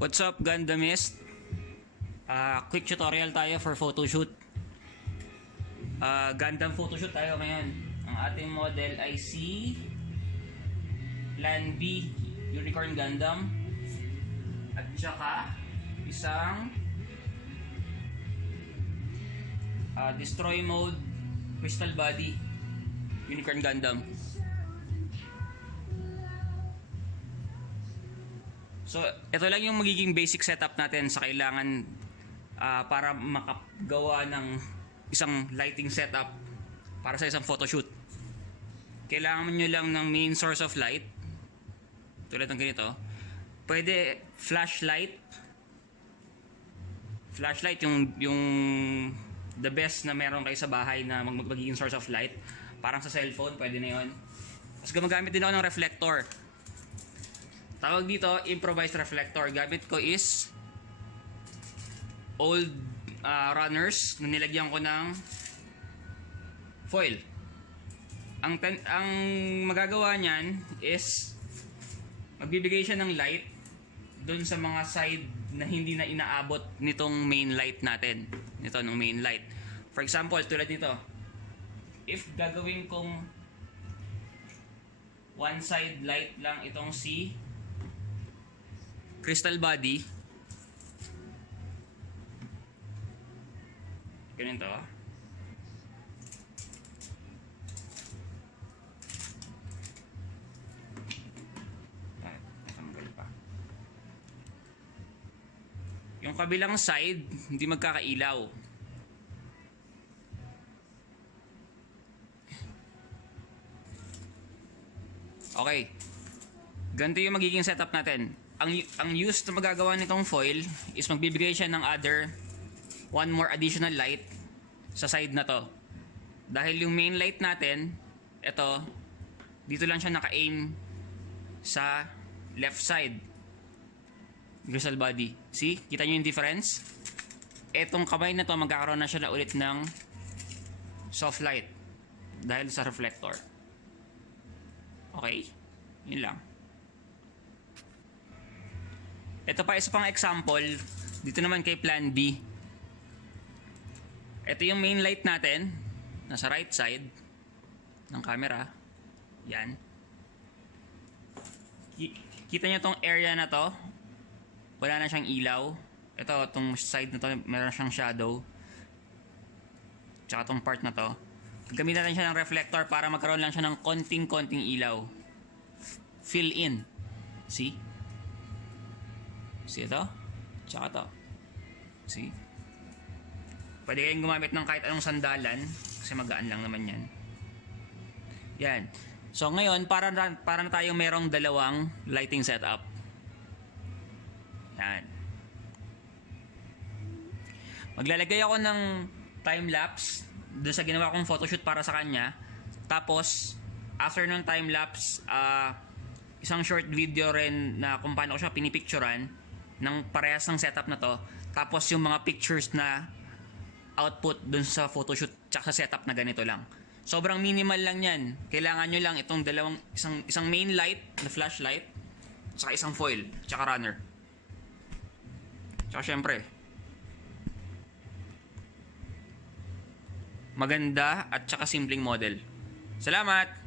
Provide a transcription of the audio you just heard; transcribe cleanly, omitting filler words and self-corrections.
What's up, Gundamist? Quick tutorial tayo for photoshoot. Gundam photoshoot tayo ngayon. Ang ating model ay si Plan B Unicorn Gundam. At saka isang Destroy Mode Crystal Body Unicorn Gundam. So, ito lang yung magiging basic setup natin sa kailangan para makagawa ng isang lighting setup para sa isang photoshoot. Kailangan nyo lang ng main source of light. Tulad ng ganito. Pwede flashlight. Flashlight yung the best na meron kayo sa bahay na magiging source of light. Parang sa cellphone, pwede na yun. Tapos gumagamit din ako ng reflector. Tawag dito, improvised reflector. Gamit ko is old runners na nilagyan ko ng foil. Ang magagawa niyan is magbibigay siya ng light dun sa mga side na hindi na inaabot nitong main light natin. Nito, ng main light. For example, tulad nito. If gagawin kong one side light lang itong si Crystal Body. Ganito. Natanggal pa. Yung kabilang side, hindi magkakailaw. Okay. Ganito yung magiging setup natin. Ang use na magagawa nitong foil is magbibigay siya ng one more additional light sa side na to. Dahil yung main light natin, ito, dito lang siya naka-aim sa left side. Crystal Body. See? Kita nyo yung difference? Etong kamay na to, magkakaroon na siya na ulit ng soft light dahil sa reflector. Okay? Yun lang. Ito pa isa pang example. Dito naman kay Plan B. Ito yung main light natin. Nasa right side ng camera. Yan. Kita nyo tong area na to. Wala na siyang ilaw. Ito, tong side na to, meron siyang shadow. Tsaka tong part na to. Gamitin natin siya ng reflector para magkaroon lang siya ng konting-konting ilaw. Fill in. See? See ito? Tsaka to. See? Pwede kayong gumamit ng kahit anong sandalan kasi magaan lang naman yan. Yan. So ngayon, para na tayong merong dalawang lighting setup. Yan. Maglalagay ako ng time-lapse doon sa ginawa kong photoshoot para sa kanya. Tapos, after ng time-lapse, isang short video rin na kung paano ko siya pinipicturan ng parehas ng setup na to. Tapos yung mga pictures na output dun sa photoshoot tsaka sa setup na ganito lang. Sobrang minimal lang yan. Kailangan nyo lang itong isang main light na flashlight tsaka isang foil tsaka runner. Tsaka syempre maganda at tsaka simpleng model. Salamat!